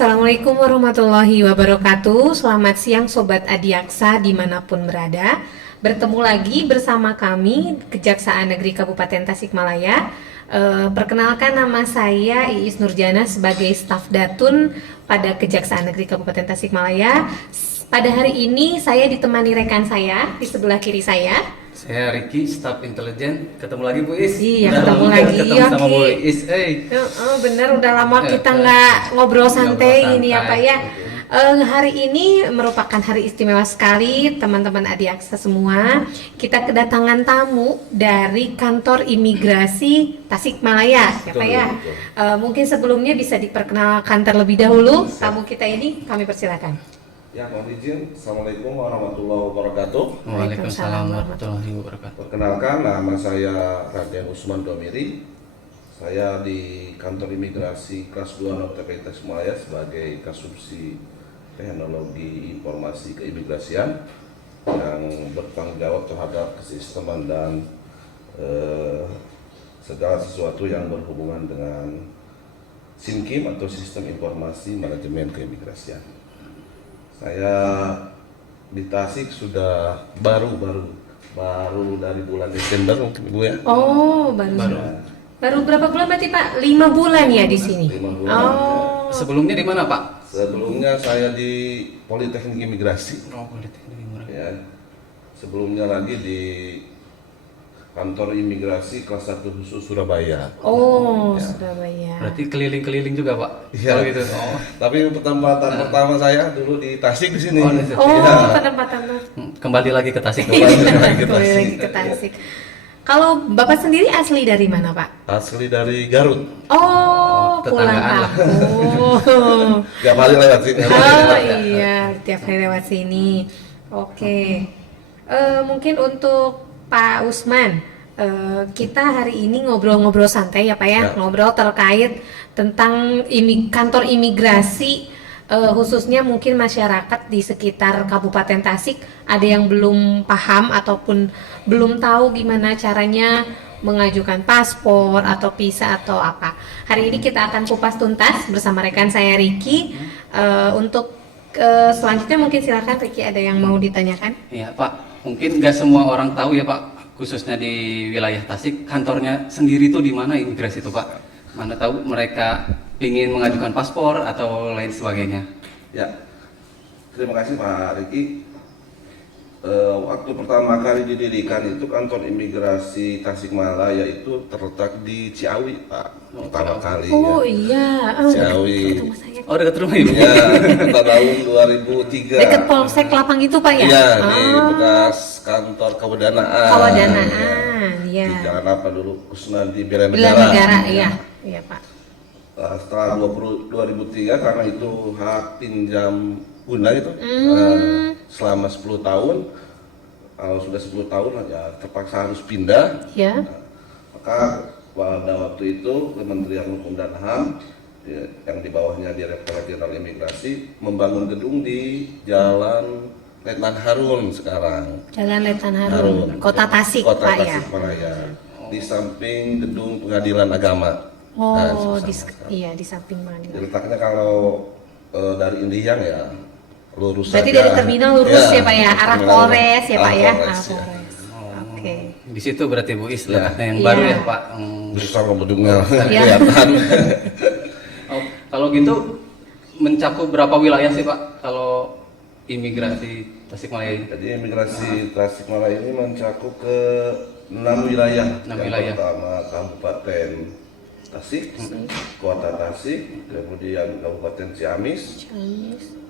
Assalamualaikum warahmatullahi wabarakatuh. Selamat siang Sobat Adiaksa dimanapun berada. Bertemu lagi bersama kami Kejaksaan Negeri Kabupaten Tasikmalaya. Perkenalkan, nama saya Iis Nurjana sebagai staf Datun pada Kejaksaan Negeri Kabupaten Tasikmalaya. Pada hari ini saya ditemani rekan saya di sebelah kiri saya. Saya Riki, staf intelijen. Ketemu lagi Bu Is. Iya, ketemu lagi. Ketemu sama Bu Is. Bener, udah lama kita nggak ngobrol santai ini ya Pak ya. Hari ini merupakan hari istimewa sekali teman-teman Adiaksa semua. Kita kedatangan tamu dari kantor imigrasi Tasikmalaya ya Pak ya. Mungkin sebelumnya bisa diperkenalkan terlebih dahulu tamu kita ini, kami persilakan. Ya, mohon izin. Assalamualaikum warahmatullahi wabarakatuh. Waalaikumsalam warahmatullahi wabarakatuh. Perkenalkan, nama saya Raden Usman Domiri. Saya di kantor imigrasi kelas 2 NOTP Tasikmalaya sebagai Kasubsi Teknologi Informasi Keimigrasian yang bertanggung jawab terhadap kesisteman dan segala sesuatu yang berhubungan dengan SIMKIM atau Sistem Informasi Manajemen Keimigrasian. Saya di Tasik sudah baru dari bulan Desember mungkin Ibu ya. Oh, baru berapa bulan berarti Pak? 5 bulan ya di sini. 5 bulan. Oh. Sebelumnya di mana Pak? Sebelumnya saya di Politeknik Imigrasi. Oh, Politeknik Imigrasi. Ya. Sebelumnya lagi di kantor imigrasi kelas 1 khusus Surabaya. Oh, Ya. Surabaya. Berarti keliling-keliling juga Pak? Iya. Oh, gitu. Oh. Tapi pertama saya dulu di Tasik di sini. Oh, di situ. Oh, Ya. penempatan. Kembali lagi ke Tasik. Kembali Kembali lagi ke Tasik. Kalau Bapak sendiri asli dari mana Pak? Asli dari Garut. Oh, pulang tetanggaan lah. kampung. Gak balik lewat sini. Oh iya, tiap hari lewat sini. Oke. Mungkin untuk Pak Usman, kita hari ini ngobrol-ngobrol santai ya Pak ya, Ya. ngobrol terkait tentang kantor imigrasi, khususnya mungkin masyarakat di sekitar Kabupaten Tasik ada yang belum paham ataupun belum tahu gimana caranya mengajukan paspor atau visa atau apa. Hari ini kita akan kupas tuntas bersama rekan saya Riki. Untuk selanjutnya mungkin silakan Riki, ada yang mau ditanyakan? Iya Pak. Mungkin nggak semua orang tahu ya Pak, khususnya di wilayah Tasik, kantornya sendiri itu di mana imigrasi itu Pak? Mana tahu mereka ingin mengajukan paspor atau lain sebagainya. Ya, terima kasih Pak Riki. Waktu pertama kali didirikan itu kantor imigrasi Tasikmalaya itu terletak di Ciawi Pak. Pertama kali Oh ya. iya, Ciawi. dekat rumah saya. Oh, dekat rumah Ibu? Ya, pada tahun 2003. Dekat Polsek Lapang itu Pak ya? Iya, di bekas kantor Kawadanaan. Kawadanaan, Di ya. jalan apa dulu? Kusnadi Bela Negara. Negara, iya, iya Pak. Setelah 2003 karena itu hak pinjam guna itu selama 10 tahun. Kalau sudah 10 tahun ya terpaksa harus pindah. Ya. Maka pada waktu itu Kementerian Hukum dan HAM yang di bawahnya Direktorat Jenderal Imigrasi membangun gedung di Jalan Letnan Harun sekarang. Jalan Letnan Harun, Kota Tasik Kota Pak ya. Tasikmalaya. Di samping gedung Pengadilan Agama. Nah, Oh, sama-sama. iya di samping mana? Letaknya kalau dari Indihang ya lurus Berarti saja. dari terminal lurus ya Pak ya, arah terminal Polres ya Pak ya. Polres, Arah ya. Polres. Oke. Di situ berarti Bu Is Ya. letaknya yang Iya. baru ya Pak. Besar kok gedungnya Iya. kelihatan. Oh, kalau gitu mencakup berapa wilayah sih Pak kalau imigrasi Tasikmalaya ini? Jadi imigrasi Tasikmalaya ini mencakup ke 6 wilayah. 6 Yang wilayah. pertama Kabupaten Tasik, Kota Tasik, kemudian Kabupaten Ciamis,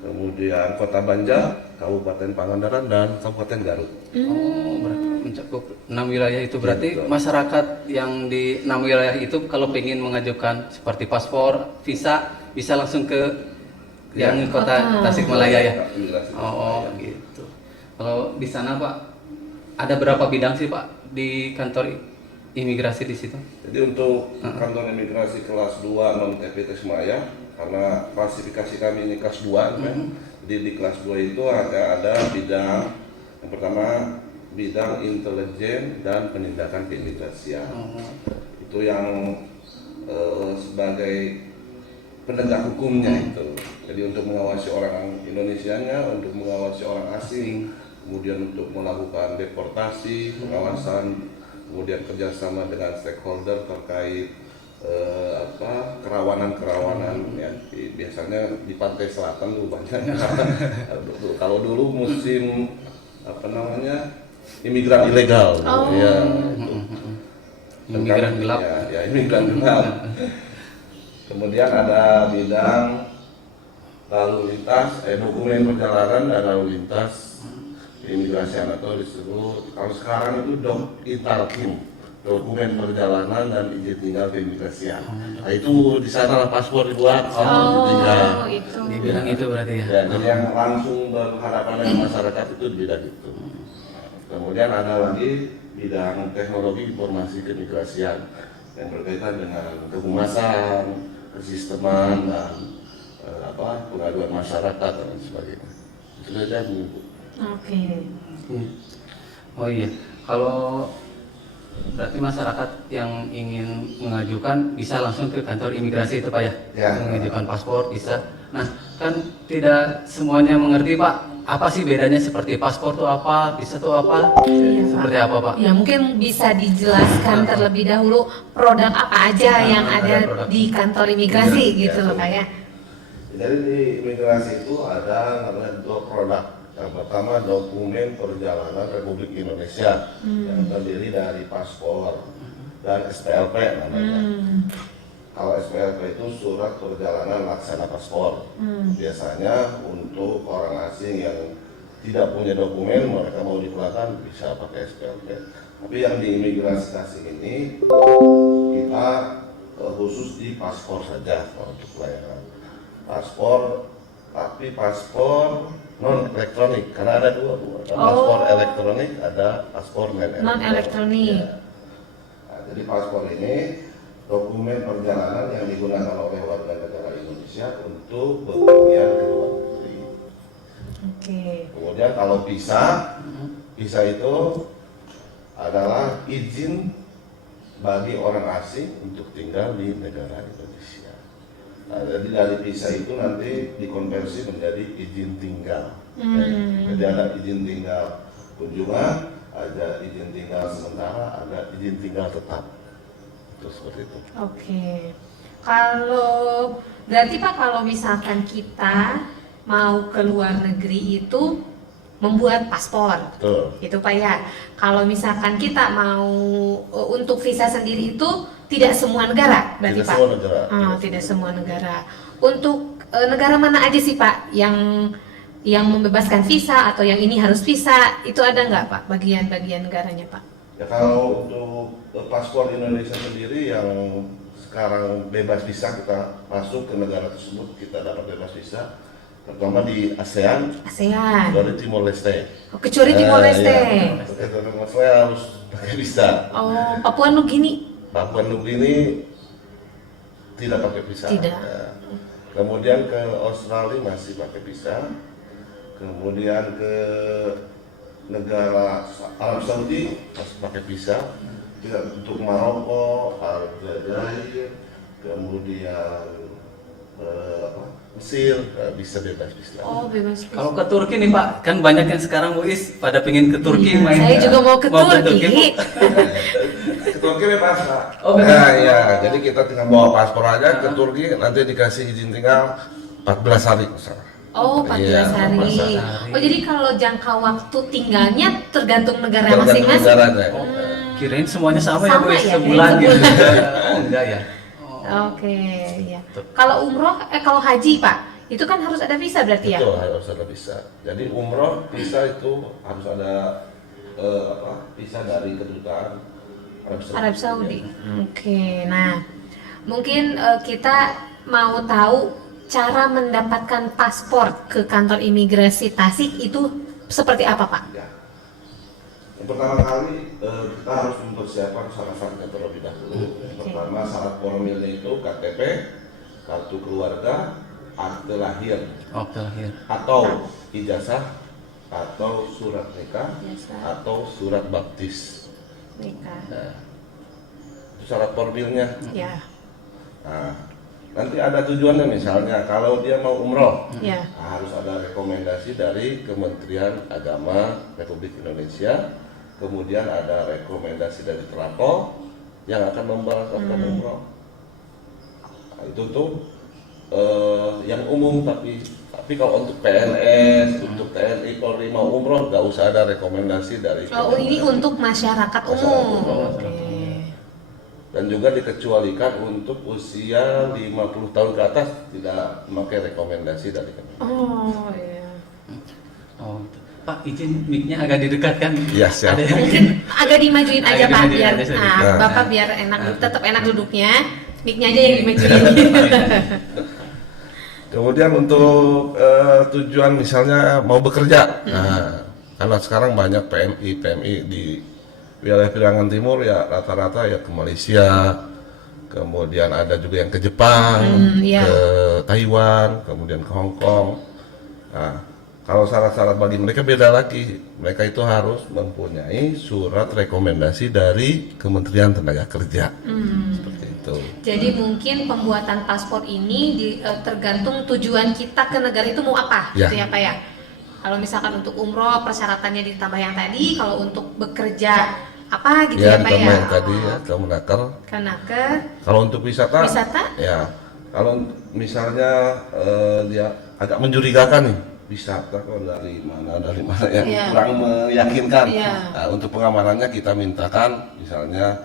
kemudian Kota Banjar, Kabupaten Pangandaran, dan Kabupaten Garut. Oh, berarti mencakup 6 wilayah itu berarti Betul. masyarakat yang di 6 wilayah itu kalau ingin mengajukan seperti paspor, visa bisa langsung ke yang kota Tasikmalaya ya. Imigrasi Oh, gitu. Kalau di sana Pak ada berapa bidang sih Pak di kantor imigrasi di situ? Jadi untuk kantor imigrasi kelas 2 non TP Tasikmalaya, karena klasifikasi kami ini kelas 2, kan? Jadi di kelas 2 itu ada bidang yang pertama bidang intelijen dan penindakan keimigrasian. Itu yang sebagai penegak hukumnya itu. Jadi untuk mengawasi orang Indonesianya, untuk mengawasi orang asing, kemudian untuk melakukan deportasi, pengawasan, kemudian kerjasama dengan stakeholder terkait kerawanan ya. Biasanya di pantai selatan tuh banyak. Kalau dulu musim imigran ilegal, ya, imigran gelap. ya imigran gelap. Kemudian ada bidang lalu lintas, dokumen perjalanan dan lalu lintas keimigrasian atau disebut kalau sekarang itu Italkim, dokumen perjalanan dan izin tinggal keimigrasian. Nah, itu di sana paspor dibuat, tinggal. itu. Di bidang itu berarti ya. Ya, jadi yang langsung berhadapan dengan masyarakat itu di bidang itu. Kemudian ada lagi bidang teknologi informasi keimigrasian yang berkaitan dengan kehumasan, kesisteman dan pengaduan masyarakat dan sebagainya. Itu saja Bu. Oke. Oh iya, kalau berarti masyarakat yang ingin mengajukan bisa langsung ke kantor imigrasi itu Pak ya? Ya. Mengajukan paspor bisa. Nah, kan tidak semuanya mengerti Pak. Apa sih bedanya seperti paspor itu apa, visa itu apa? Iya, Seperti Pak. apa Pak? Ya mungkin bisa dijelaskan terlebih dahulu produk apa aja yang ada di kantor imigrasi Ya, gitu loh Pak ya. Jadi di imigrasi itu ada namanya 2 produk. Yang pertama dokumen perjalanan Republik Indonesia yang terdiri dari paspor dan SPLP namanya. Kalau SPLP itu surat perjalanan laksana paspor. Biasanya untuk orang asing yang tidak punya dokumen, mereka mau dipulangkan bisa pakai SPLP. Tapi yang di imigrasi tasik ini kita khusus di paspor saja untuk pelayanan. Paspor, tapi paspor non elektronik karena ada dua. Ada paspor elektronik, ada paspor Non elektronik. Ya. Nah, jadi paspor ini dokumen perjalanan yang digunakan oleh warga negara Indonesia untuk bepergian ke luar negeri. Oke. Kemudian kalau visa itu adalah izin bagi orang asing untuk tinggal di negara Indonesia. Nah, jadi dari visa itu nanti dikonversi menjadi izin tinggal. Jadi ada izin tinggal kunjungan, ada izin tinggal sementara, ada izin tinggal tetap. Itu seperti itu. Oke. Kalau berarti Pak kalau misalkan kita mau ke luar negeri itu membuat paspor. Betul. Itu Pak ya. Kalau misalkan kita mau untuk visa sendiri itu tidak semua negara berarti Tidak Pak. semua negara. Tidak semua negara. Untuk negara mana aja sih Pak yang membebaskan visa atau yang ini harus visa itu ada nggak Pak bagian-bagian negaranya Pak? Ya kalau untuk paspor Indonesia sendiri yang sekarang bebas visa kita masuk ke negara tersebut kita dapat bebas visa. Pertama di ASEAN. Dari Timor Leste. Kecuali Timor Leste. Ya, Timor Leste harus pakai visa. Oh, Papua Nugini. Papua Nugini tidak pakai visa. Tidak. Ya. Kemudian ke Australia masih pakai visa. Kemudian ke negara Arab Saudi masih pakai visa. Tidak untuk Maroko, Aljazair, kemudian Mesir bisa bebas visa. Oh, bebas visa. Kalau ke Turki nih Pak, kan banyak yang sekarang Muiz pada pengen ke Turki Iya, main. saya juga mau ke Turki. Ke Turki bebas Pak. Oh, bebas. Nah, ya, jadi kita tinggal bawa paspor aja ke Turki, nanti dikasih izin tinggal 14 hari misalnya. Oh, 14 Iya, hari. 14 hari. Oh, jadi kalau jangka waktu tinggalnya tergantung negara Tergantung masing-masing. negaranya. Kirain semuanya sama, ya Sama Muiz, ya, sebulan kirain gitu. sebulan. Oh, enggak ya. Oke, ya. Kalau umroh, kalau haji Pak, itu kan harus ada visa berarti ya? Itu harus ada visa. Jadi umroh visa itu harus ada visa dari kedutaan Arab Saudi. Oke, nah mungkin kita mau tahu cara mendapatkan paspor ke kantor imigrasi Tasik itu seperti apa Pak? Ya. Yang pertama kali kita harus mempersiapkan syarat-syaratnya terlebih dahulu. Yang pertama syarat formilnya itu KTP, kartu keluarga, akte lahir, atau ijazah, atau surat nikah, atau surat baptis. Nikah. Nah, itu syarat formilnya. Ya. Nah, nanti ada tujuannya, misalnya kalau dia mau umroh, Ya. harus ada rekomendasi dari Kementerian Agama Republik Indonesia, kemudian ada rekomendasi dari Travel yang akan memberangkatkan umroh. Nah, itu tuh yang umum, tapi kalau untuk PNS, untuk TNI, Polri mau umroh nggak usah ada rekomendasi dari Oh, ini untuk masyarakat umum. umum. Oke. Dan juga dikecualikan untuk usia 50 tahun ke atas tidak memakai rekomendasi dari Kementerian. Oh, iya. Oh, Pak, izin mic-nya agak didekatkan. Iya, siap. Ada yang Mungkin agak dimajuin aja Agak Pak, dimajuin biar aja sedikit. Bapak biar enak, tetap enak duduknya. Mic-nya aja yang dimajuin. Kemudian untuk tujuan misalnya mau bekerja, nah karena sekarang banyak PMI di wilayah Pilihangan Timur ya rata-rata ya ke Malaysia, kemudian ada juga yang ke Jepang, Iya. ke Taiwan, kemudian ke Hong Kong. Nah, kalau syarat-syarat bagi mereka beda lagi, mereka itu harus mempunyai surat rekomendasi dari Kementerian Tenaga Kerja, seperti itu. Jadi mungkin pembuatan paspor ini tergantung tujuan kita ke negara itu mau apa, Ya. gitu ya Pak ya. Kalau misalkan untuk umroh persyaratannya ditambah yang tadi, kalau untuk bekerja apa gitu ya, Pak ditambah ya. yang tadi ya, Kemenaker. Kemenaker. Kalau untuk wisata, Wisata? ya kalau misalnya dia agak mencurigakan nih, wisata kok dari mana ya, Iya. kurang meyakinkan. Iya. Nah, untuk pengamanannya kita mintakan misalnya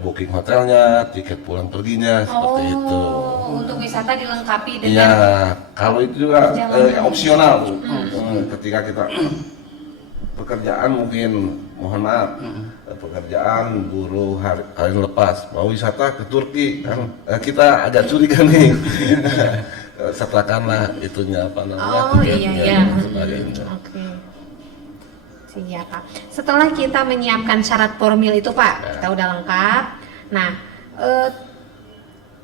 booking hotelnya, tiket pulang perginya, seperti itu. Untuk wisata dilengkapi Iya, dengan kalau itu juga perjalanan. opsional Bu. Ketika kita pekerjaan mungkin mohon maaf pekerjaan buruh hari lepas mau wisata ke Turki kan kita agak curiga nih. Sertakanlah itunya apa namanya Oh iya tiketnya iya. dan sebagainya. Oke. Siap Pak. Setelah kita menyiapkan syarat formil itu Pak, kita udah lengkap. Nah,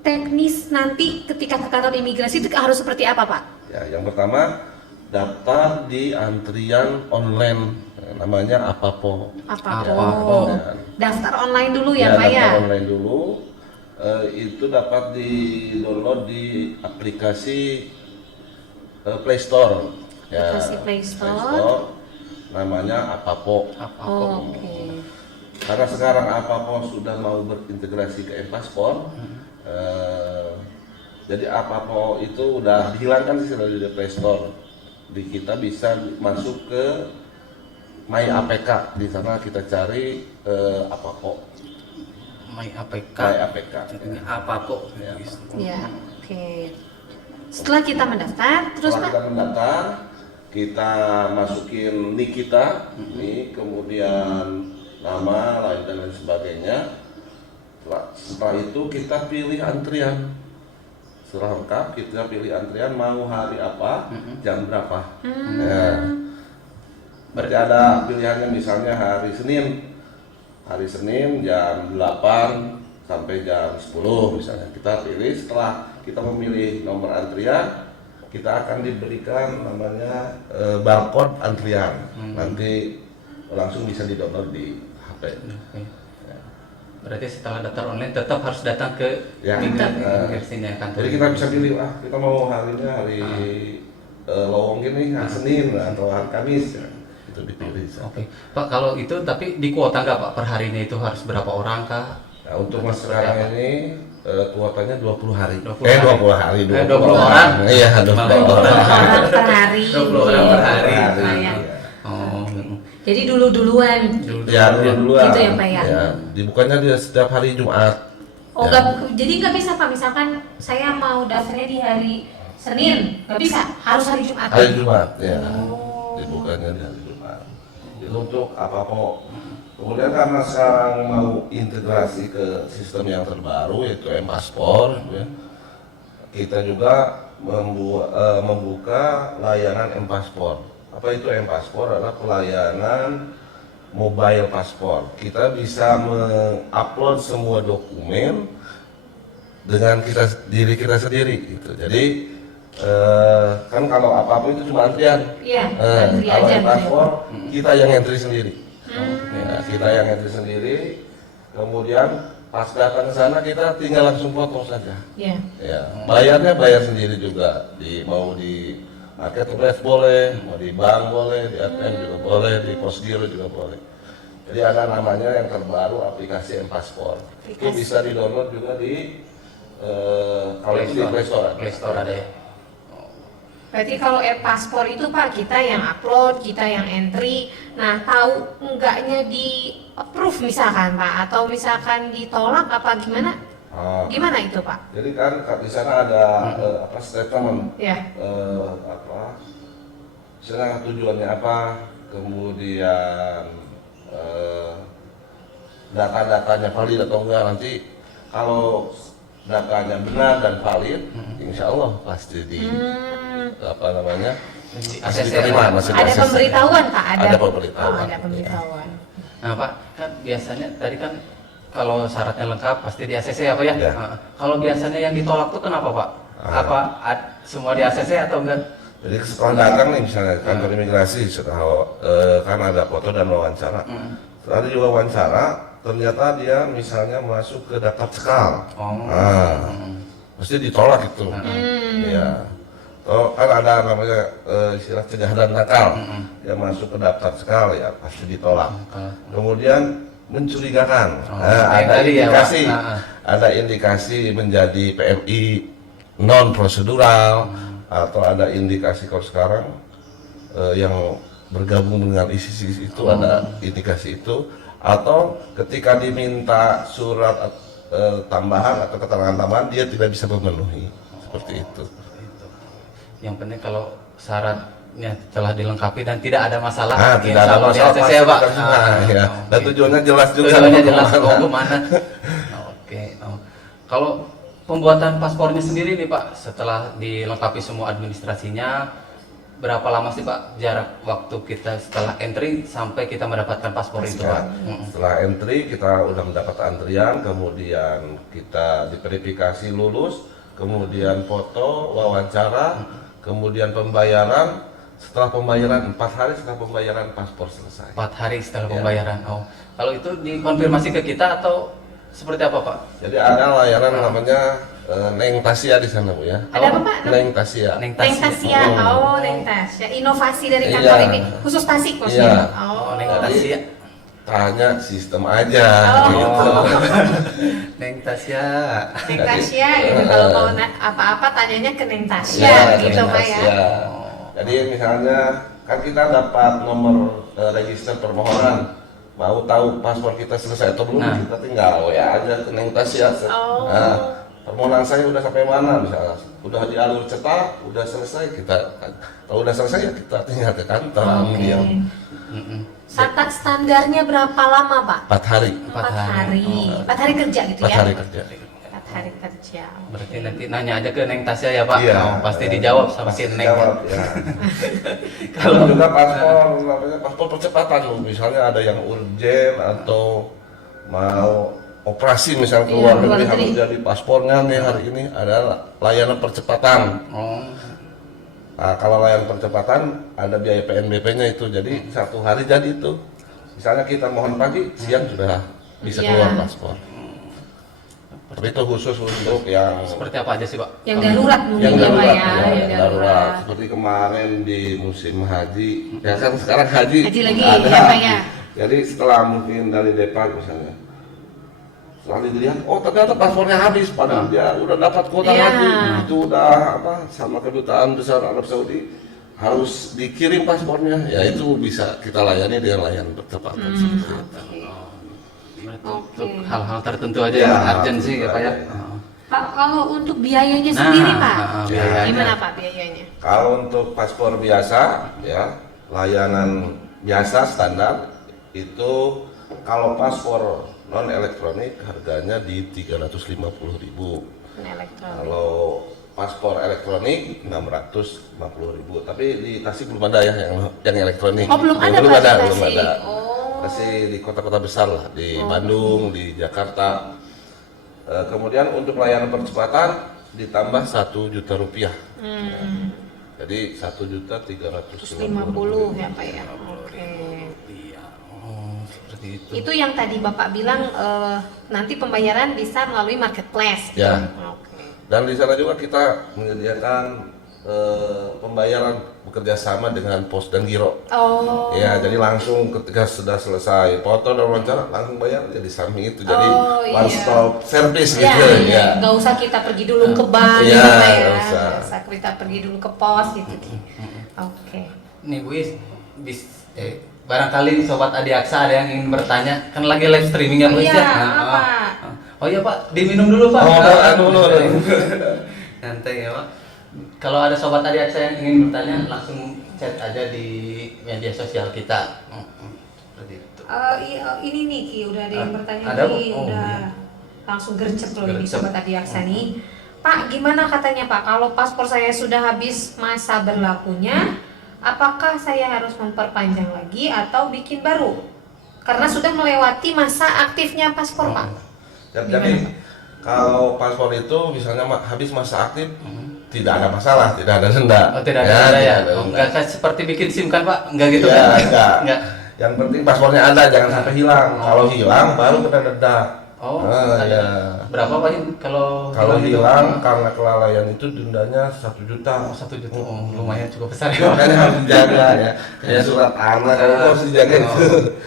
teknis nanti ketika ke kantor imigrasi itu harus seperti apa Pak? Ya, yang pertama daftar di antrian online namanya Apapo. Apa? Daftar online dulu ya Pak ya? Daftar online dulu. Itu dapat di-download di aplikasi Play Store. Aplikasi Play Store. Namanya Apapo. Oke. Karena sekarang Apapo sudah mau berintegrasi ke e-paspor, jadi Apapo itu udah dihilangkan sih dari Play Store. Di kita bisa masuk ke My APK, di sana kita cari Apapo. My APK. My APK. Ini apa kok? Ya. Ya, oke. Setelah kita mendaftar, terus Setelah Pak? kita mendaftar, kita masukin nik kita, nik, kemudian nama, lain dan lain sebagainya. Setelah itu kita pilih antrian. Setelah lengkap kita pilih antrian mau hari apa, jam berapa. Ya. Berarti ada pilihannya misalnya hari Senin. Hari Senin jam 8 sampai jam 10 misalnya. Kita pilih, setelah kita memilih nomor antrian, kita akan diberikan namanya barcode antrian. Nanti langsung bisa di-download di HP. Oke. Berarti setelah daftar online tetap harus datang ke Ya, imigrasinya kantor. jadi kita bisa pilih, kita mau harinya hari lowong ini hari Senin atau hari Kamis, itu dipilih. Oke, Pak, kalau itu tapi di kuota nggak Pak, per harinya itu harus berapa orang kah? Nah, untuk mas sekarang ini kuotanya 20 hari. 20 hari. 20 hari. 20 orang? Iya, 20 orang. Orang per hari. 20 orang per hari. Lumayan. Oh, Jadi dulu-duluan. Ya, dulu-duluan. Gitu ya, Pak, ya? Dibukanya dia setiap hari Jumat. Oh, Ya. jadi nggak bisa Pak, misalkan saya mau daftarnya di hari Senin, nggak bisa, harus hari Jumat. Hari Jumat, ya. Oh. Dibukanya di hari Jumat. Itu untuk apa-apa. Kemudian karena sekarang mau integrasi ke sistem yang terbaru yaitu M-Paspor, ya, kita juga membuka layanan M-Paspor. Apa itu M-Paspor? Adalah pelayanan mobile paspor. Kita bisa mengupload semua dokumen dengan diri kita sendiri. Gitu. Jadi kan kalau apa-apa itu cuma antrian. Iya, antri Kalau aja. paspor kita yang entry sendiri. Hmm. Ya, kita yang entry sendiri. Kemudian pas datang ke sana kita tinggal langsung foto saja. Ya. Ya, bayarnya bayar sendiri juga. Mau di marketplace boleh, mau di bank boleh, di ATM juga boleh, di pos giro juga boleh. Jadi ada namanya yang terbaru aplikasi M-Paspor. Itu bisa di-download juga di kalau itu di Play Store. Play Store ada ya. Berarti kalau paspor itu Pak, kita yang upload, kita yang entry. Nah, tahu enggaknya di approve misalkan Pak, atau misalkan ditolak apa gimana? Gimana itu Pak? Jadi kan di sana ada statement, Ya. misalnya tujuannya apa, kemudian data-datanya valid atau enggak. Nanti kalau datanya benar dan valid, insya Allah pasti di masih diterima, masih Ada proses. pemberitahuan Pak? Ada pemberitahuan. Oh, ada pemberitahuan. Nah Pak, kan biasanya tadi kan kalau syaratnya lengkap pasti di ACC apa ya? Ya. Kalau biasanya yang ditolak tuh kenapa Pak? Apa semua di ACC atau enggak? Jadi setelah datang nih misalnya kantor imigrasi, setelah kan ada foto dan wawancara. Setelah di wawancara, ternyata dia misalnya masuk ke daftar cekal. Pasti ditolak itu. Ya. Oh, kan ada namanya istilah cegah dan nakal. Dia masuk ke daftar cekal ya pasti ditolak. Kemudian mencurigakan. Ada indikasi, ada indikasi menjadi PMI non prosedural atau ada indikasi kalau sekarang yang bergabung dengan ISIS itu ada indikasi itu, atau ketika diminta surat tambahan atau keterangan tambahan dia tidak bisa memenuhi seperti itu. Yang penting kalau syaratnya telah dilengkapi dan tidak ada masalah, Tidak ada masalah di ACC ya Pak. ya. Dan tujuannya jelas juga. Tujuannya jelas mau kemana. Oke. Kalau pembuatan paspornya sendiri nih Pak, setelah dilengkapi semua administrasinya, berapa lama sih Pak jarak waktu kita setelah entry sampai kita mendapatkan paspor itu Pak? Setelah entry kita udah mendapat antrian, kemudian kita diverifikasi lulus, kemudian foto, wawancara, kemudian pembayaran. Setelah pembayaran 4 hari setelah pembayaran paspor selesai. 4 hari setelah pembayaran. Oh, kalau itu dikonfirmasi ke kita atau seperti apa Pak? Jadi ada layanan namanya Neng Tasya di sana Bu ya. Ada apa Pak? Neng Tasya. Neng Neng Tasya. Oh, Neng Tasya. Inovasi dari kantor Iya. ini khusus Tasik maksudnya. Iya. Oh, Neng Tasya. Tanya sistem aja gitu. Neng Tasya. Neng Tasya gitu. Kalau mau apa-apa tanyanya ke Neng Tasya Ya, gitu Neng Pak ya. Tasya. Jadi misalnya kan kita dapat nomor register permohonan, mau tahu paspor kita selesai atau belum, kita tinggal WA aja ke Neng Tasya. Nah, permohonan saya udah sampai mana misalnya, udah di alur cetak, udah selesai, kita kalau udah selesai ya kita tinggal ke kantor. Satak standarnya berapa lama Pak? 4 hari. 4 hari. 4 hari kerja gitu 4 ya? hari kerja. 4 hari kerja. Berarti nanti nanya aja ke Neng Tasya ya Pak. Iya. Oh, pasti dijawab sama si Neng. Jawab, ya. Kalau juga paspor, namanya paspor percepatan loh. Misalnya ada yang urgent atau mau operasi misalnya keluar Iya, luar negeri harus negeri. jadi paspornya nih hari ini, ada layanan percepatan. Oh, Nah, kalau layanan percepatan ada biaya PNBP-nya itu, jadi 1 hari jadi itu. Misalnya kita mohon pagi, siang sudah bisa Iya. keluar paspor. Tapi itu khusus untuk yang seperti apa aja sih Pak? Yang darurat mungkin yang ya Pak darurat, ya. ya, Yang yang darurat. Seperti kemarin di musim haji, ya kan sekarang haji. Haji lagi ada. ya Pak ya. Jadi setelah mungkin dari Depak misalnya, setelah dilihat, oh ternyata paspornya habis, padahal dia udah dapat kuota Iya. haji, itu udah apa sama kedutaan besar Arab Saudi harus dikirim paspornya, ya itu bisa kita layani dengan layanan percepatan seperti itu. Untuk hal-hal tertentu aja Ya, yang urgency ya Pak ya. Pak, kalau untuk biayanya Nah, sendiri Pak, biayanya. gimana Pak biayanya? Kalau untuk paspor biasa, ya layanan biasa standar itu kalau paspor non elektronik harganya di 350.000. Elektronik. Kalau paspor elektronik 650.000. Tapi di Tasik belum ada ya yang elektronik. Oh, belum ada belum Pak, ada, di belum Tasik. ada. Oh. Masih di kota-kota besar lah, di Bandung, di Jakarta. Kemudian untuk layanan percepatan ditambah 1 juta rupiah. Jadi 1.350.000. 50 ya Pak ya. Oke. seperti itu. Itu yang tadi Bapak bilang nanti pembayaran bisa melalui marketplace. Ya. Oke. Dan di sana juga kita menyediakan pembayaran bekerja sama dengan pos dan giro. Oh. Ya, jadi langsung ketika sudah selesai foto dan wawancara langsung bayar aja di samping itu. Jadi Oh, one iya. stop service Ya, gitu ya. nggak usah kita pergi dulu ke bank Iya, gitu Pak, ya. nggak usah. Nggak usah kita pergi dulu ke pos gitu. Oke. Nih Bu Is, barangkali sobat Adiaksa ada yang ingin bertanya, kan lagi live streaming ya Bu Is Iya, ya? apa? Oh iya Pak, diminum dulu Pak. Dulu. Nanti ya Pak. Kalau ada sobat Adiaksa yang ingin bertanya, langsung chat aja di media sosial kita. Seperti itu. Ini nih Ki, udah ada yang bertanya Ada, Bu? nih, Oh, udah iya. langsung gercep loh ini Gercep. sobat Adiaksa nih. Pak, gimana katanya Pak, kalau paspor saya sudah habis masa berlakunya, apakah saya harus memperpanjang lagi atau bikin baru? Karena sudah melewati masa aktifnya paspor Pak. Jadi kalau paspor itu misalnya habis masa aktif tidak ada masalah, tidak ada denda. Oh tidak ada denda ya? tidak ada Oh, denda. enggak kayak seperti bikin SIM kan Pak? Enggak gitu Ya, kan? enggak. Yang penting paspornya ada, jangan sampai hilang. Kalau hilang baru kena denda. Oh, Ah, ada. ya. Berapa Pak ini kalau Kalau gitu? hilang karena kelalaian itu dendanya 1 juta. Oh, 1 juta. Oh, lumayan cukup besar ya. Makanya harus dijaga ya. Kayak surat tanah kalau itu harus dijaga itu.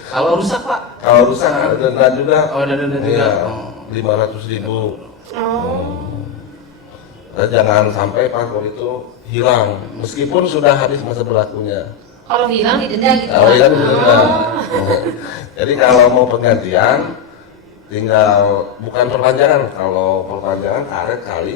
Kalau rusak Pak? Kalau rusak ada denda juga. Oh, ada denda juga. Iya, Oh. 500.000. Oh. Dan jangan sampai paspor itu hilang meskipun sudah habis masa berlakunya. Kalau hilang didenda gitu. Kalau Pak? hilang didenda. Oh. Jadi kalau mau penggantian tinggal bukan perpanjangan. Kalau perpanjangan karet kali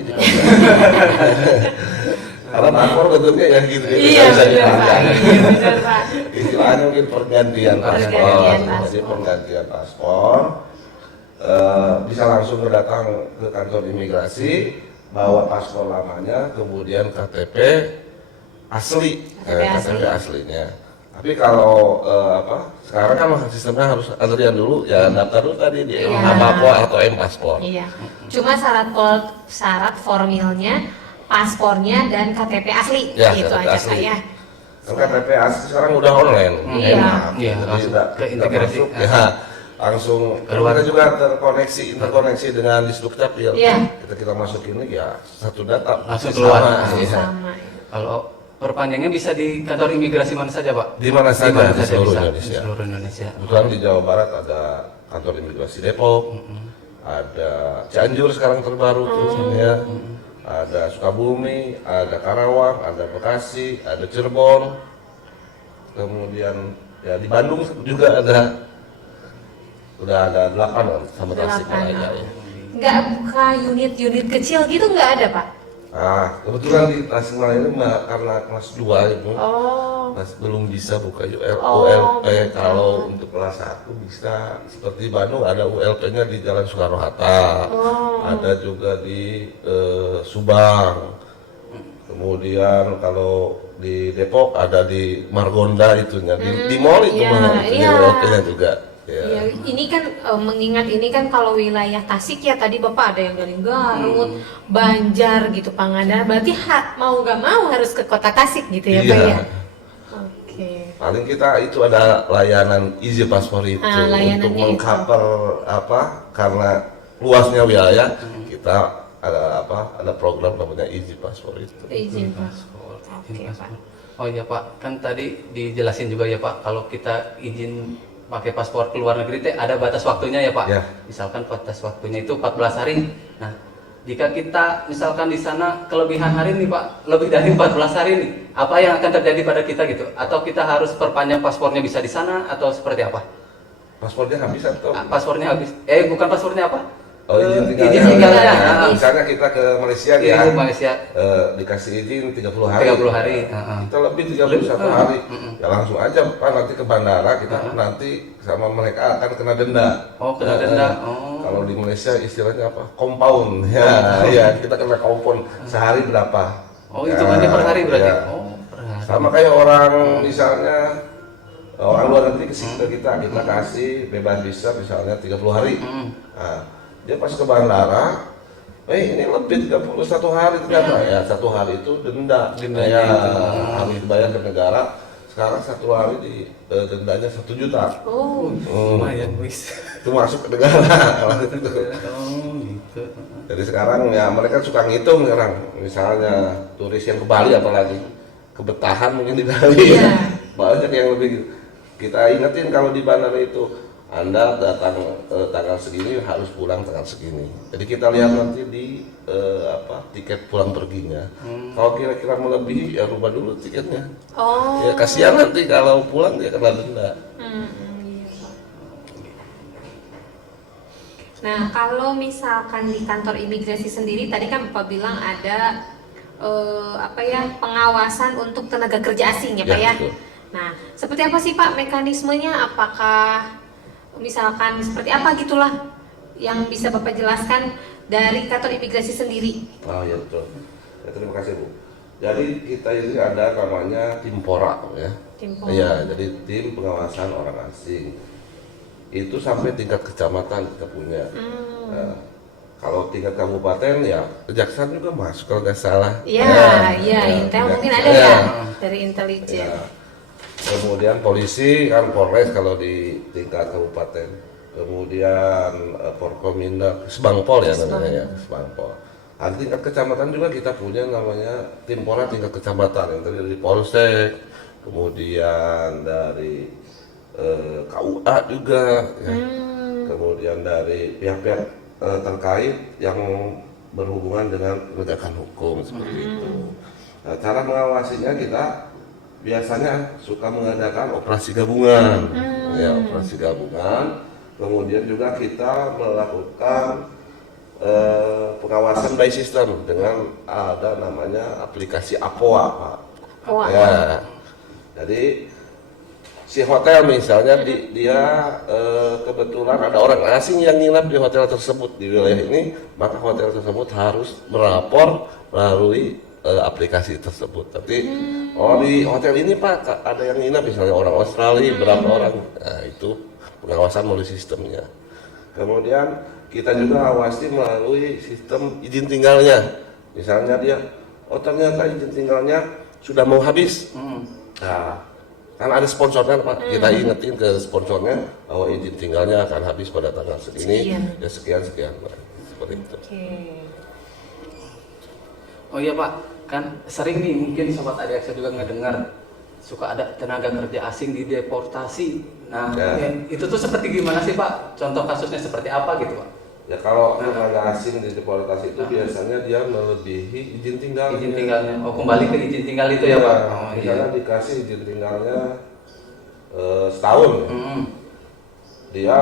karena paspor bentuknya ya gitu. Iya benar Pak. Iya benar Pak. Istilahnya mungkin pergantian paspor. Pergantian Jadi paspor. pergantian paspor bisa langsung datang ke kantor imigrasi, bawa paspor lamanya, kemudian KTP asli, KTP aslinya. Tapi kalau sekarang kan sistemnya harus antrian dulu, ya daftar dulu tadi di Iya. Mapapor atau M-Paspor. Iya. Cuma syarat formilnya, paspornya dan KTP asli Ya, gitu KTP aja asli. Pak ya. Kan KTP asli sekarang udah online, Iya. enak. Iya, Jadi langsung udah ke integrasi. masuk, ya, langsung Keluar. kita juga interkoneksi dengan Disdukcapil. Iya. Kita masuk ini ya satu data Langsung sama, keluar. iya. Sama. Kalau perpanjangnya bisa di kantor imigrasi mana saja Pak? Di mana saja di seluruh bisa? Indonesia. Di seluruh Indonesia. Kebetulan di Jawa Barat ada kantor imigrasi Depok, ada Cianjur sekarang terbaru tuh, ya. Ada Sukabumi, ada Karawang, ada Bekasi, ada Cirebon, kemudian ya di Bandung juga ada. Udah ada 8 sama Tasikmalaya ya. Nggak buka unit-unit kecil gitu nggak ada Pak? Nah, kebetulan di Tasikmalaya ini karena kelas 2 itu Oh. belum bisa buka Oh, ULP. gitu. Kalau untuk kelas 1 bisa, seperti Bandung ada ULP-nya di Jalan Soekarno-Hatta, ada juga di Subang. Kemudian kalau di Depok ada di Margonda itunya, di mall itu iya, mah itu iya. ULP-nya juga. Ya. Ya, ini kan mengingat ini kan kalau wilayah Tasik ya tadi Bapak ada yang dari Garut, Banjar gitu, Pangandaran. Berarti mau gak mau harus ke kota Tasik gitu ya Pak Iya. ya? Oke. Paling kita itu ada layanan Easy Paspor itu Layanannya untuk itu. mengcover karena luasnya wilayah kita ada program namanya Easy Paspor itu. Izin Pak. Paspor. Oke Pak. Oh iya Pak, kan tadi dijelasin juga ya Pak, kalau kita izin pakai paspor ke luar negeri ada batas waktunya ya Pak. Ya. Misalkan batas waktunya itu 14 hari. Nah, jika kita misalkan di sana kelebihan hari nih Pak, lebih dari 14 hari nih, apa yang akan terjadi pada kita gitu? Atau kita harus perpanjang paspornya bisa di sana atau seperti apa? Paspornya habis atau? Paspornya habis. Bukan paspornya apa? Oh, izin tinggalnya. Izin tinggalnya. Nah, misalnya kita ke Malaysia Iya, ya, Malaysia. dikasih izin 30 hari. 30 hari. Kita lebih 31 hari. Ya langsung aja Pak, nanti ke bandara kita nanti sama mereka akan kena denda. Oh, kena denda. Oh. Kalau di Malaysia istilahnya apa? Compound. Ya, ya kita kena compound sehari berapa? Oh, hitungannya per hari berarti. Ya. Oh, per hari. Sama kayak orang misalnya orang luar negeri ke kita kasih bebas visa misalnya 30 hari. Nah, dia pas ke bandara, ini lebih 31 hari ternyata ya, 1 hari itu denda ya, harus dibayar ke negara. sekarang satu hari di dendanya 1 juta. Oh, Lumayan, wis. Itu masuk ke negara. Oh, gitu. Jadi sekarang ya mereka suka ngitung sekarang. Misalnya turis yang ke Bali apalagi kebetahan mungkin di Bali. Iya. Banyak yang lebih kita ingetin kalau di bandara itu Anda datang tanggal segini harus pulang tanggal segini. Jadi kita lihat nanti di tiket pulang perginya. Kalau kira-kira melebihi ya rubah dulu tiketnya. oh. Ya kasihan nanti kalau pulang dia kena denda. Iya, Pak. Nah, kalau misalkan di kantor imigrasi sendiri, tadi kan Bapak bilang ada pengawasan untuk tenaga kerja asing ya Pak ya. Betul. Nah, seperti apa sih Pak mekanismenya? Apakah misalkan seperti apa gitulah yang bisa Bapak jelaskan dari kantor imigrasi sendiri? Oh ya betul. Ya, terima kasih Bu. Jadi kita ini ada namanya tim PORA ya. Tim PORA. Iya, jadi tim pengawasan orang asing. Itu sampai tingkat kecamatan kita punya. Nah, kalau tingkat kabupaten ya kejaksaan juga masuk kalau nggak salah. Iya, Ya, Intel ya, mungkin ada ya. ya dari intelijen. Ya. Kemudian polisi kan Polres kalau di tingkat kabupaten. Kemudian Forkominda, Sbangpol ya namanya ya, Sbangpol. Di tingkat kecamatan juga kita punya namanya tim PORA tingkat kecamatan yang terdiri dari Polsek, kemudian dari KUA juga, ya. Kemudian dari pihak-pihak terkait yang berhubungan dengan penegakan hukum seperti itu. Nah, cara mengawasinya kita biasanya suka mengadakan operasi gabungan, ya operasi gabungan. Kemudian juga kita melakukan pengawasan by system dengan ada namanya aplikasi APOA, Pak. APOA. Ya, jadi si hotel misalnya dia kebetulan ada orang asing yang nginap di hotel tersebut di wilayah ini, maka hotel tersebut harus melapor melalui aplikasi tersebut. Tapi di hotel ini Pak ada yang nginap misalnya orang Australia berapa orang, nah itu pengawasan melalui sistemnya. Kemudian kita juga awasi melalui sistem izin tinggalnya. Misalnya dia, ternyata izin tinggalnya sudah mau habis. Nah, kan ada sponsornya Pak, kita ingetin ke sponsornya bahwa izin tinggalnya akan habis pada tanggal segini, ya sekian Pak. Seperti itu. Oh iya Pak, kan sering nih mungkin sobat ADX juga ngedengar suka ada tenaga kerja asing dideportasi. Nah, itu tuh seperti gimana sih Pak? Contoh kasusnya seperti apa gitu Pak? Ya kalau tenaga asing dideportasi itu biasanya dia melebihi izin tinggal. Izin tinggalnya, kembali ke izin tinggal itu ya Pak? Oh, misalnya dikasih izin tinggalnya setahun, dia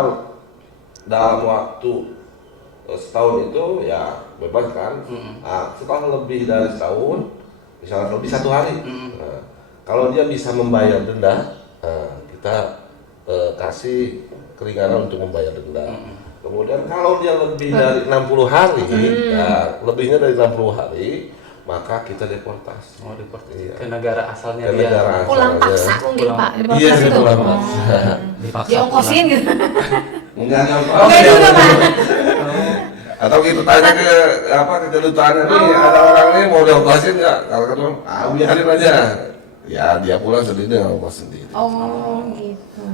dalam waktu setahun itu ya bebas kan. Nah, setelah lebih dari setahun, misalnya lebih 1 hari, nah, kalau dia bisa membayar denda, kita kasih keringanan untuk membayar denda. Kemudian kalau dia lebih dari 60 hari, ya, lebihnya dari 60 hari, maka kita deportasi. Oh, deportasi ke negara asalnya Ke dia. negara Pulang asalnya. paksa mungkin Pak. Iya, deportasi itu. pulang paksa. Dipaksa Diongkosin gitu. Enggak Enggak juga Pak. Atau kita tanya ke kedutaan nih, ada orang nih mau diongkosin nggak? Kalau ketemu, biarin aja. Ya dia pulang sendiri dengan ongkos sendiri. Oh gitu.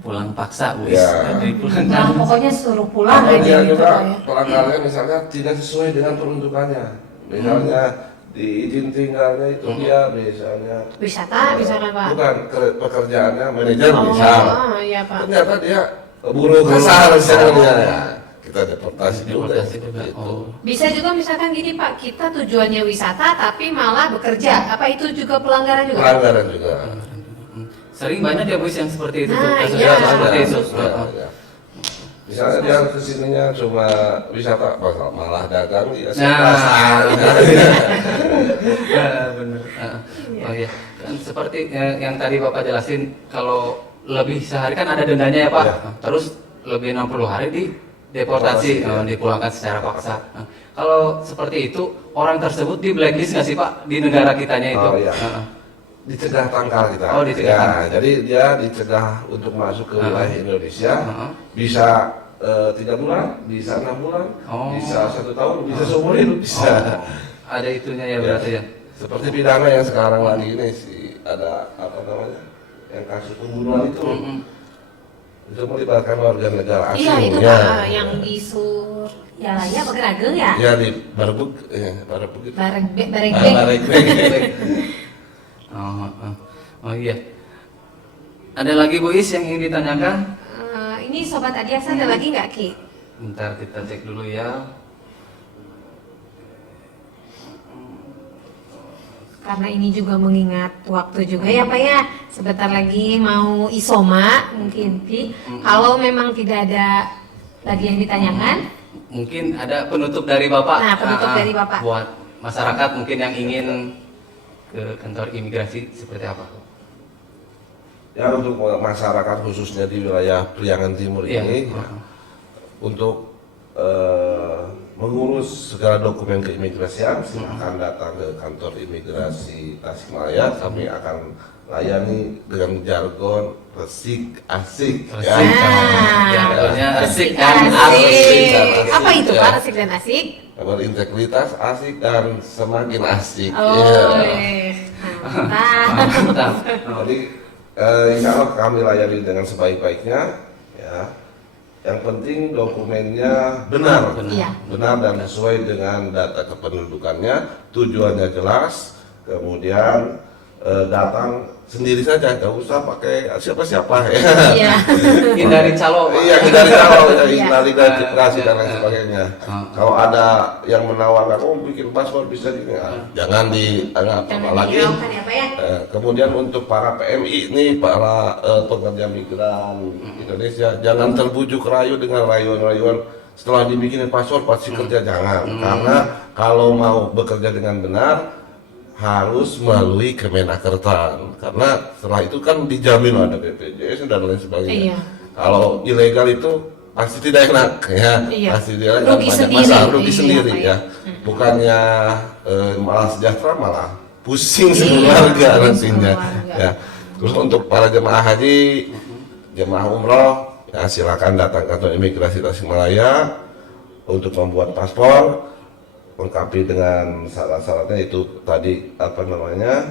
pulang paksa wis. Ya. Jadi pulang Nah, pokoknya suruh pulang Atau aja dia gitu juga Pak ya. pelanggarannya misalnya tidak sesuai dengan peruntukannya. Misalnya di izin tinggalnya itu dia misalnya Wisata misalkan Pak. bukan pekerjaannya manajer misal. Iya Pak. Ternyata dia buruh kasar misalnya. Kita deportasi juga. Deportasi juga. Gitu. Oh. Bisa juga misalkan gini Pak, kita tujuannya wisata tapi malah bekerja. Apa itu juga pelanggaran juga? Pelanggaran juga. Sering banyak ya bos yang seperti itu. Nah, Kasusnya iya. seperti itu. Ya. Misalnya dia kesininya cuma wisata, malah dagang ya. Benar. Oh iya. Kan seperti yang tadi Bapak jelasin, kalau lebih sehari kan ada dendanya ya Pak. Ya. Terus lebih 60 hari di deportasi, dipulangkan secara paksa. Nah, kalau seperti itu, orang tersebut di blacklist nggak sih Pak di negara kitanya itu? Oh, iya. Dicegah tangkal kita. Oh, dicegah ya, tangkal. jadi dia dicegah untuk masuk ke wilayah Indonesia. Bisa 3 bulan, bisa 6 bulan, Oh. bisa 1 tahun, bisa seumur hidup, bisa. Ada itunya ya berarti ya. Seperti pidana yang sekarang lagi ini sih ada apa namanya yang kasus pembunuhan itu. Itu melibatkan warga negara asing. Iya, itu ya. Pak yang di ya Begerageng ya. Ya di Barebug, Barebug itu. Baregbeng. Oh iya. Ada lagi Bu Is yang ingin ditanyakan? Ini Sobat Adiaksa ada lagi nggak Ki? Bentar kita cek dulu ya. Karena ini juga mengingat waktu juga ya Pak ya. Sebentar lagi mau isoma mungkin Ki. Kalau memang tidak ada lagi yang ditanyakan, Mungkin ada penutup dari Bapak. Nah, penutup dari Bapak. Buat masyarakat mungkin yang ingin ke kantor imigrasi seperti apa? Ya untuk masyarakat khususnya di wilayah Priangan Timur Iya. ini ya, untuk mengurus segala dokumen keimigrasian silakan datang ke kantor imigrasi Tasikmalaya. Kami akan layani dengan jargon resik asik ya. Resik. Nah, Jargonnya resik dan dan asik. Apa itu Ya. Pak resik dan asik? Berintegritas asik dan semakin asik. Oh, Ya. mantap. Mantap. Jadi insya Allah kami layani dengan sebaik-baiknya ya. Yang penting dokumennya benar, Iya. benar dan sesuai dengan data kependudukannya, tujuannya jelas, kemudian datang sendiri saja, nggak usah pakai siapa-siapa ya. Iya. Hindari calo, Pak. Iya, dari awal Iya. hindari gratifikasi dan lain sebagainya. Ah. Kalau ada yang menawarkan, oh bikin paspor bisa gini, jangan dianggap Jangan apalagi. dihiraukan ya Pak ya. Kemudian untuk para PMI nih, para pekerja migran Indonesia, jangan terbujuk rayu dengan rayuan-rayuan setelah dibikinin paspor pasti kerja, jangan. Karena kalau mau bekerja dengan benar harus melalui Kemenakertan, karena setelah itu kan dijamin ada BPJS dan lain sebagainya. Iya. Kalau ilegal itu pasti tidak enak ya, Iya. pasti tidak enak, Rugi banyak sendiri. masalah, rugi Iya, sendiri Pak, ya. ya. Bukannya malah sejahtera, malah pusing Iya, sekeluarga pusing nantinya sekeluarga. ya. Terus untuk para jemaah haji, jemaah umroh, ya silakan datang ke kantor imigrasi Tasikmalaya untuk membuat paspor, lengkapi dengan syarat-syaratnya itu tadi apa namanya,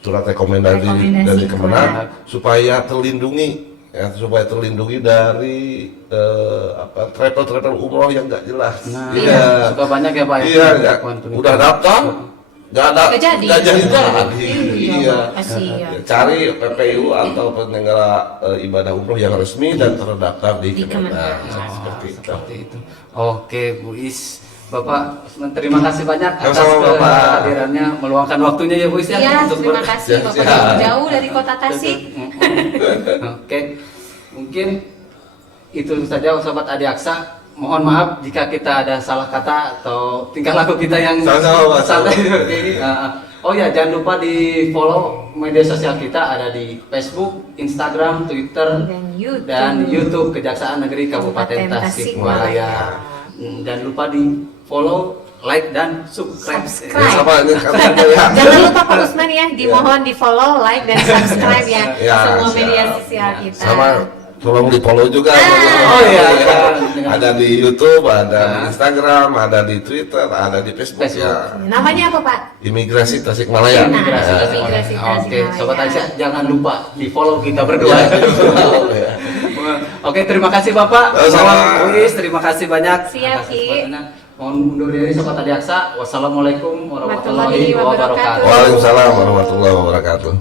surat rekomendasi dari Kemenag supaya terlindungi ya, supaya terlindungi dari travel umroh yang nggak jelas. Nah, Iya. suka banyak ya Pak ya. Iya, ya. Penipuan. Udah daftar, nggak Nggak jadi. jadi. Iya, kasihan. Cari PPU atau penyelenggara ibadah umroh yang resmi dan terdaftar di Di Kemenag. Kemenag. Seperti itu. Seperti itu. Oke, Bu Is. Bapak, terima kasih banyak atas Sama-sama, Bapak. kehadirannya, meluangkan waktunya ya Bu Is ya. Iya, untuk terima kasih Bapak Siap. jauh dari kota Tasik. Oke, mungkin itu saja Sobat Adiaksa. Mohon maaf jika kita ada salah kata atau tingkah laku kita yang Sama-sama, Pak. santai seperti ini. Oh ya, jangan lupa di follow media sosial kita, ada di Facebook, Instagram, Twitter, dan YouTube Kejaksaan Negeri Kabupaten Tasikmalaya. Jangan lupa di follow, like, dan subscribe. Ya, sama ini kan ya. Jangan lupa Pak Usman ya, dimohon di follow, like, dan subscribe ya, Ya, semua siap. media sosial kita. Sama tolong di follow juga. Oh iya. Ada di YouTube, ada di Instagram, ada di Twitter, ada di Facebook, ya. Namanya apa Pak? Imigrasi Tasikmalaya. Nah, Imigrasi Ya. Tasikmalaya. Imigrasi Oke, Tasikmalaya. Sobat Aisyah jangan lupa di follow kita berdua. Ya. Oke, terima kasih Bapak. Sama-sama. Bu Is, terima kasih banyak. Siap, atas Ki. kesempatannya. Mohon undur diri Sobat Adiaksa. Wassalamualaikum warahmatullahi Warahmatullahi wabarakatuh. wabarakatuh. Waalaikumsalam warahmatullahi wabarakatuh.